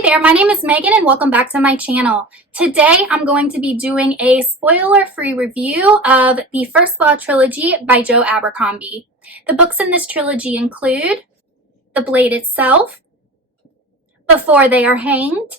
Hi there, my name is Megan and welcome back to my channel. Today I'm going to be doing a spoiler-free review of the First Law Trilogy by Joe Abercrombie. The books in this trilogy include The Blade Itself, Before They Are Hanged,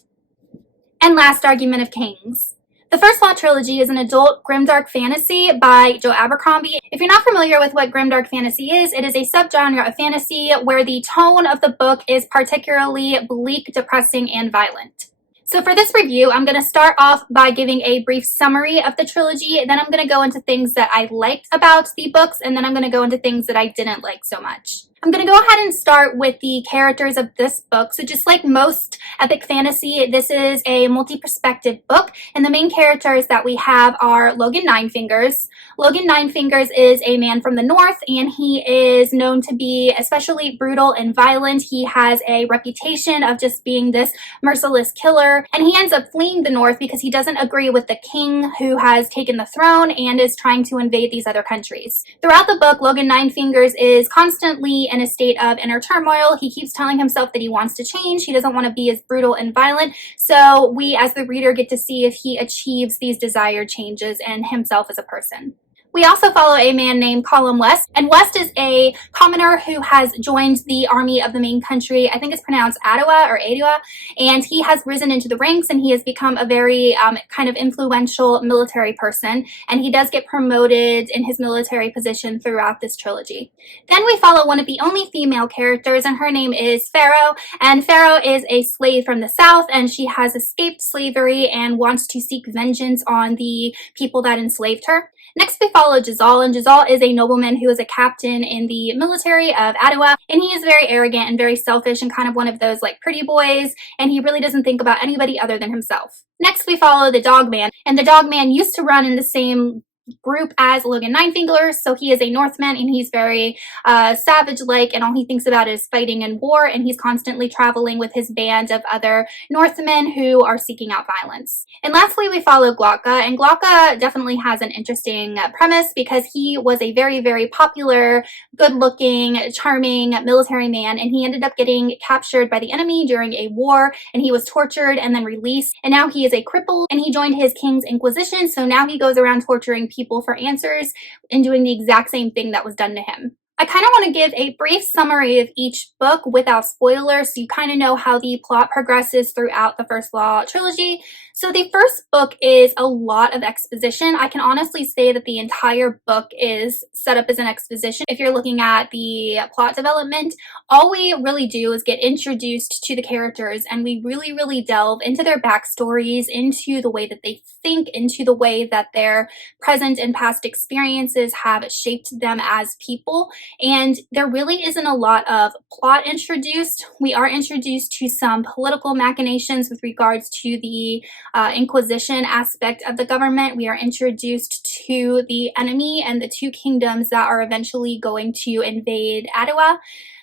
and Last Argument of Kings. The First Law Trilogy is an adult grimdark fantasy by Joe Abercrombie. If you're not familiar with what grimdark fantasy is, it is a subgenre of fantasy where the tone of the book is particularly bleak, depressing, and violent. So for this review, I'm going to start off by giving a brief summary of the trilogy, then I'm going to go into things that I liked about the books, and then I'm going to go into things that I didn't like so much. I'm going to go ahead and start with the characters of this book. So just like most epic fantasy, this is a multi-perspective book, and the main characters that we have are Logan Ninefingers. Logan Ninefingers is a man from the north, and he is known to be especially brutal and violent. He has a reputation of just being this merciless killer, and he ends up fleeing the north because he doesn't agree with the king who has taken the throne and is trying to invade these other countries. Throughout the book, Logan Ninefingers is constantly in a state of inner turmoil. He keeps telling himself that he wants to change. He doesn't want to be as brutal and violent. So we as the reader get to see if he achieves these desired changes in himself as a person. We also follow a man named Colum West, and West is a commoner who has joined the army of the main country. I think it's pronounced Adwa or Adwa, and he has risen into the ranks and he has become a very kind of influential military person, and he does get promoted in his military position throughout this trilogy. Then we follow one of the only female characters, and her name is Pharaoh, and Pharaoh is a slave from the south, and she has escaped slavery and wants to seek vengeance on the people that enslaved her. Next, we follow Jazal, and Jazal is a nobleman who is a captain in the military of Adwa, and he is very arrogant and very selfish and kind of one of those like pretty boys, and he really doesn't think about anybody other than himself. Next, we follow the Dogman, and the Dogman used to run in the same group as Logan Ninefingers, so he is a Northman and he's very savage-like, and all he thinks about is fighting and war, and he's constantly traveling with his band of other Northmen who are seeking out violence. And lastly, we follow Glauca, and Glauca definitely has an interesting premise because he was a very, very popular, good-looking, charming military man, and he ended up getting captured by the enemy during a war, and he was tortured and then released, and now he is a cripple, and he joined his king's inquisition, so now he goes around torturing people for answers and doing the exact same thing that was done to him. I kind of want to give a brief summary of each book without spoilers so you kind of know how the plot progresses throughout the First Law Trilogy. So the first book is a lot of exposition. I can honestly say that the entire book is set up as an exposition. If you're looking at the plot development, all we really do is get introduced to the characters, and we really, really delve into their backstories, into the way that they think, into the way that their present and past experiences have shaped them as people. And there really isn't a lot of plot introduced. We are introduced to some political machinations with regards to the Inquisition aspect of the government. We are introduced to the enemy and the two kingdoms that are eventually going to invade Adwa.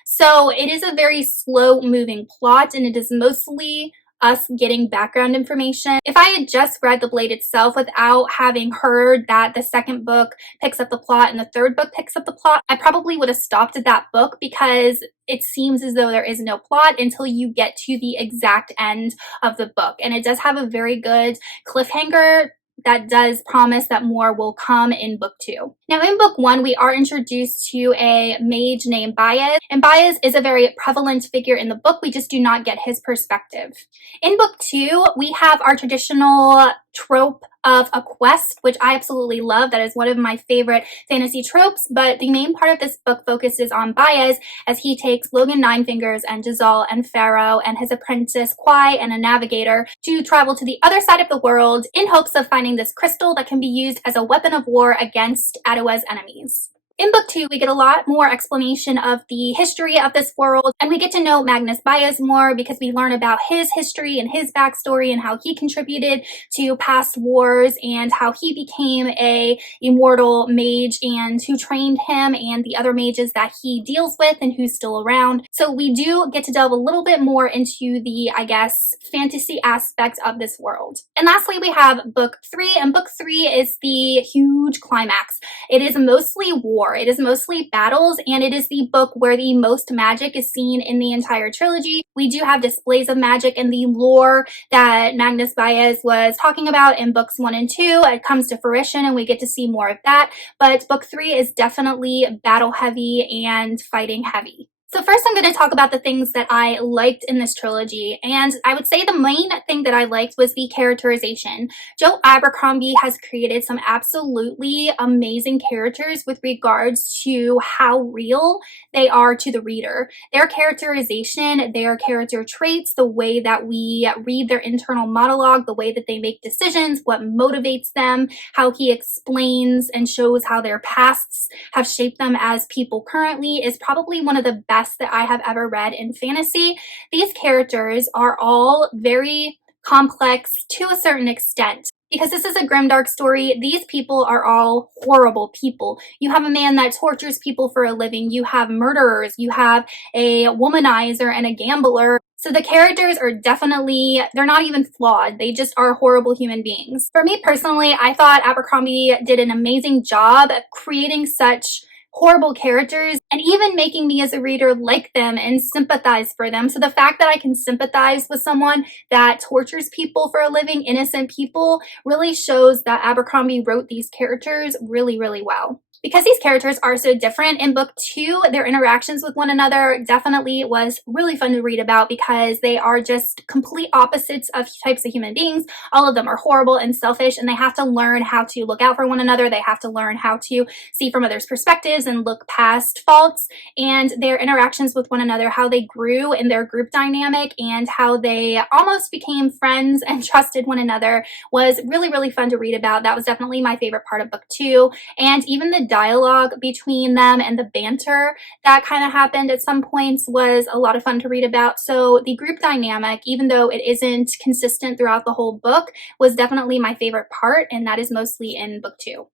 So it is a very slow-moving plot, and it is mostly us getting background information. If I had just read The Blade Itself without having heard that the second book picks up the plot and the third book picks up the plot, I probably would have stopped at that book because it seems as though there is no plot until you get to the exact end of the book. And it does have a very good cliffhanger that does promise that more will come in book 2. Now in book 1, we are introduced to a mage named Baez, and Baez is a very prevalent figure in the book. We just do not get his perspective. In book 2, we have our traditional trope of a quest, which I absolutely love. That is one of my favorite fantasy tropes, but the main part of this book focuses on Baez as he takes Logan Ninefingers and Jazal and Pharaoh and his apprentice Quai and a navigator to travel to the other side of the world in hopes of finding this crystal that can be used as a weapon of war against Adwa's enemies. In book 2, we get a lot more explanation of the history of this world, and we get to know Magnus Baez more because we learn about his history and his backstory and how he contributed to past wars and how he became a immortal mage and who trained him and the other mages that he deals with and who's still around. So we do get to delve a little bit more into the, I guess, fantasy aspects of this world. And lastly, we have book 3, and book 3 is the huge climax. It is mostly war. war. It is mostly battles, and it is the book where the most magic is seen in the entire trilogy. We do have displays of magic and the lore that Magnus Baez was talking about in books 1 and 2. It comes to fruition and we get to see more of that, but book 3 is definitely battle heavy and fighting heavy. So first I'm going to talk about the things that I liked in this trilogy, and I would say the main thing that I liked was the characterization. Joe Abercrombie has created some absolutely amazing characters with regards to how real they are to the reader. Their characterization, their character traits, the way that we read their internal monologue, the way that they make decisions, what motivates them, how he explains and shows how their pasts have shaped them as people currently is probably one of the best that I have ever read in fantasy. These characters are all very complex to a certain extent. Because this is a grimdark story, these people are all horrible people. You have a man that tortures people for a living. You have murderers. You have a womanizer and a gambler. So the characters are definitely, they're not even flawed. They just are horrible human beings. For me personally, I thought Abercrombie did an amazing job of creating such horrible characters and even making me as a reader like them and sympathize for them. So the fact that I can sympathize with someone that tortures people for a living, innocent people, really shows that Abercrombie wrote these characters really, really well. Because these characters are so different, in book 2, their interactions with one another definitely was really fun to read about because they are just complete opposites of types of human beings. All of them are horrible and selfish, and they have to learn how to look out for one another. They have to learn how to see from others' perspectives and look past faults, and their interactions with one another, how they grew in their group dynamic and how they almost became friends and trusted one another was really, really fun to read about. That was definitely my favorite part of book 2, and even the dialogue between them and the banter that kind of happened at some points was a lot of fun to read about. So the group dynamic, even though it isn't consistent throughout the whole book, was definitely my favorite part, and that is mostly in book 2.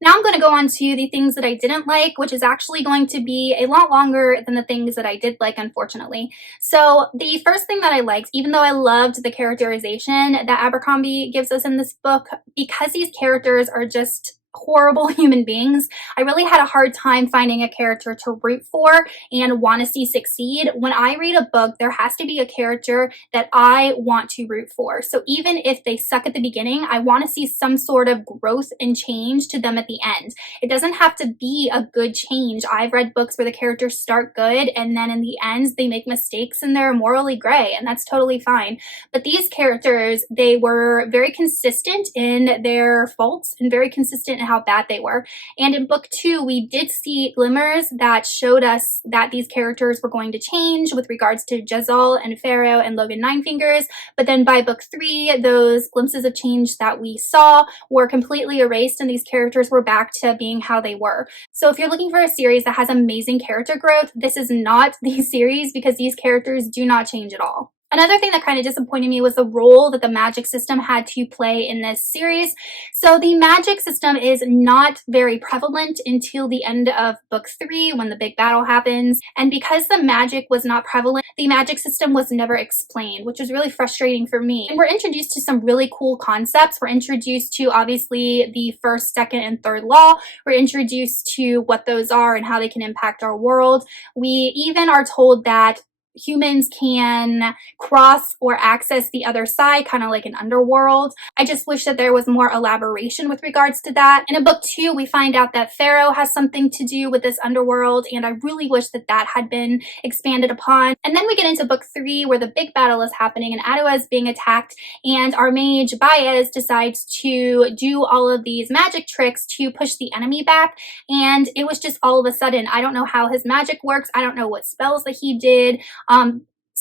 Now I'm going to go on to the things that I didn't like, which is actually going to be a lot longer than the things that I did like, unfortunately. So the first thing that I liked, even though I loved the characterization that Abercrombie gives us in this book, because these characters are just horrible human beings, I really had a hard time finding a character to root for and want to see succeed. When I read a book, there has to be a character that I want to root for. So even if they suck at the beginning, I want to see some sort of growth and change to them at the end. It doesn't have to be a good change. I've read books where the characters start good and then in the end they make mistakes and they're morally gray, and that's totally fine. But these characters, they were very consistent in their faults and very consistent how bad they were. And in book 2, we did see glimmers that showed us that these characters were going to change with regards to Jezal and Pharaoh and Logan Ninefingers. But then by book 3, those glimpses of change that we saw were completely erased and these characters were back to being how they were. So if you're looking for a series that has amazing character growth, this is not the series because these characters do not change at all. Another thing that kind of disappointed me was the role that the magic system had to play in this series. So the magic system is not very prevalent until the end of book 3 when the big battle happens. And because the magic was not prevalent, the magic system was never explained, which was really frustrating for me. And we're introduced to some really cool concepts. We're introduced to obviously the first, second, and third law. We're introduced to what those are and how they can impact our world. We even are told that humans can cross or access the other side, kind of like an underworld. I just wish that there was more elaboration with regards to that. And in book 2, we find out that Pharaoh has something to do with this underworld, and I really wish that that had been expanded upon. And then we get into book 3 where the big battle is happening and Adua is being attacked, and our mage Baez decides to do all of these magic tricks to push the enemy back, and it was just all of a sudden, I don't know how his magic works. I don't know what spells that he did.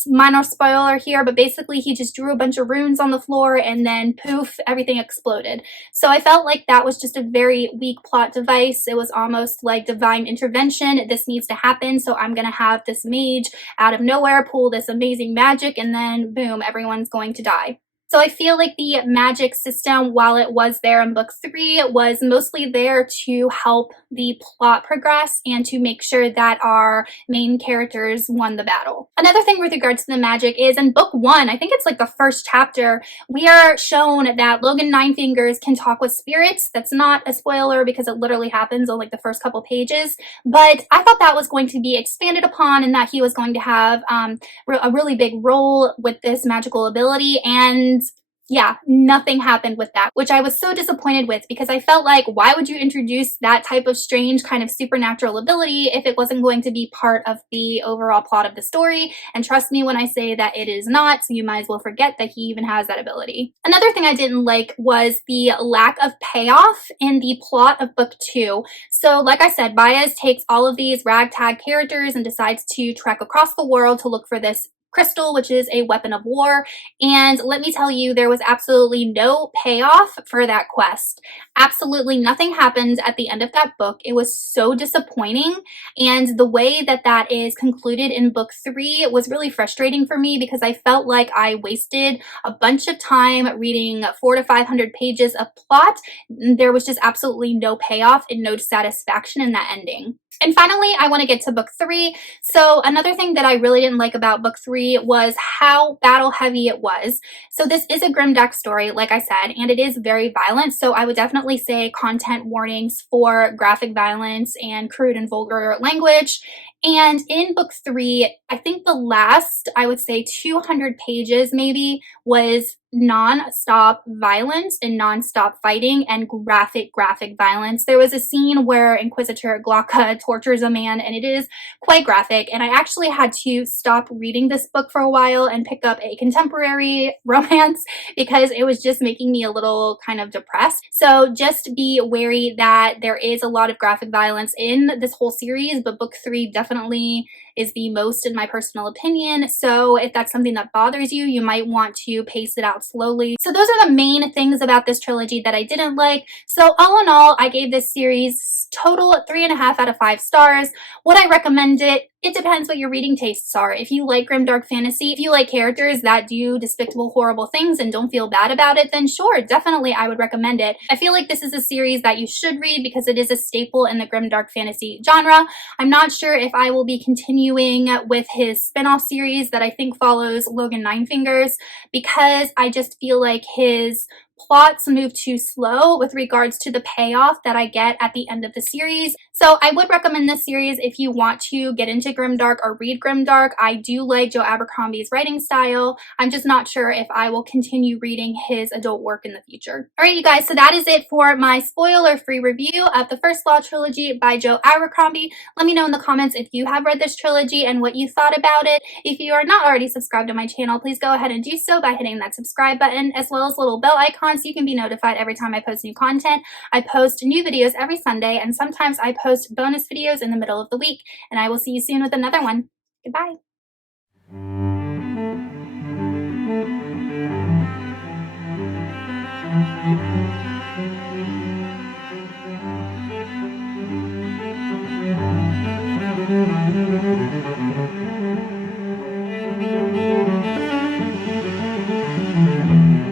Minor spoiler here, but basically he just drew a bunch of runes on the floor and then poof, everything exploded. So I felt like that was just a very weak plot device. It was almost like divine intervention. This needs to happen, so I'm gonna have this mage out of nowhere pull this amazing magic and then boom, everyone's going to die. So I feel like the magic system, while it was there in book 3, was mostly there to help the plot progress and to make sure that our main characters won the battle. Another thing with regards to the magic is in book 1, I think it's like the first chapter, we are shown that Logan Ninefingers can talk with spirits. That's not a spoiler because it literally happens on like the first couple pages, but I thought that was going to be expanded upon and that he was going to have a really big role with this magical ability, and yeah, nothing happened with that, which I was so disappointed with because I felt like, why would you introduce that type of strange kind of supernatural ability if it wasn't going to be part of the overall plot of the story? And trust me when I say that it is not, so you might as well forget that he even has that ability. Another thing I didn't like was the lack of payoff in the plot of book 2. So like I said, Baez takes all of these ragtag characters and decides to trek across the world to look for this crystal, which is a weapon of war. And let me tell you, there was absolutely no payoff for that quest. Absolutely nothing happened at the end of that book. It was so disappointing. And the way that that is concluded in book 3 was really frustrating for me because I felt like I wasted a bunch of time reading 400 to 500 pages of plot. There was just absolutely no payoff and no satisfaction in that ending. And finally, I want to get to book 3. So another thing that I really didn't like about book 3 was how battle heavy it was. So this is a Grimdark story, like I said, and it is very violent. So I would definitely say content warnings for graphic violence and crude and vulgar language. And in book 3, I think the last, I would say 200 pages maybe, was non-stop violence and non-stop fighting and graphic violence. There was a scene where Inquisitor Glocka tortures a man, and it is quite graphic, and I actually had to stop reading this book for a while and pick up a contemporary romance because it was just making me a little kind of depressed. So just be wary that there is a lot of graphic violence in this whole series, but book 3 definitely is the most in my personal opinion. So if that's something that bothers you, you might want to pace it out slowly. So those are the main things about this trilogy that I didn't like. So all in all, I gave this series total 3.5 out of 5 stars. Would I recommend it? It depends what your reading tastes are. If you like grimdark fantasy, if you like characters that do despicable, horrible things and don't feel bad about it, then sure, definitely I would recommend it. I feel like this is a series that you should read because it is a staple in the grimdark fantasy genre. I'm not sure if I will be continuing with his spin-off series that I think follows Logan Ninefingers because I just feel like his plots move too slow with regards to the payoff that I get at the end of the series. So I would recommend this series if you want to get into Grimdark or read Grimdark. I do like Joe Abercrombie's writing style. I'm just not sure if I will continue reading his adult work in the future. Alright, you guys, so that is it for my spoiler-free review of the First Law Trilogy by Joe Abercrombie. Let me know in the comments if you have read this trilogy and what you thought about it. If you are not already subscribed to my channel, please go ahead and do so by hitting that subscribe button as well as the little bell icon so you can be notified every time I post new content. I post new videos every Sunday, and sometimes I post bonus videos in the middle of the week. And I will see you soon with another one. Goodbye.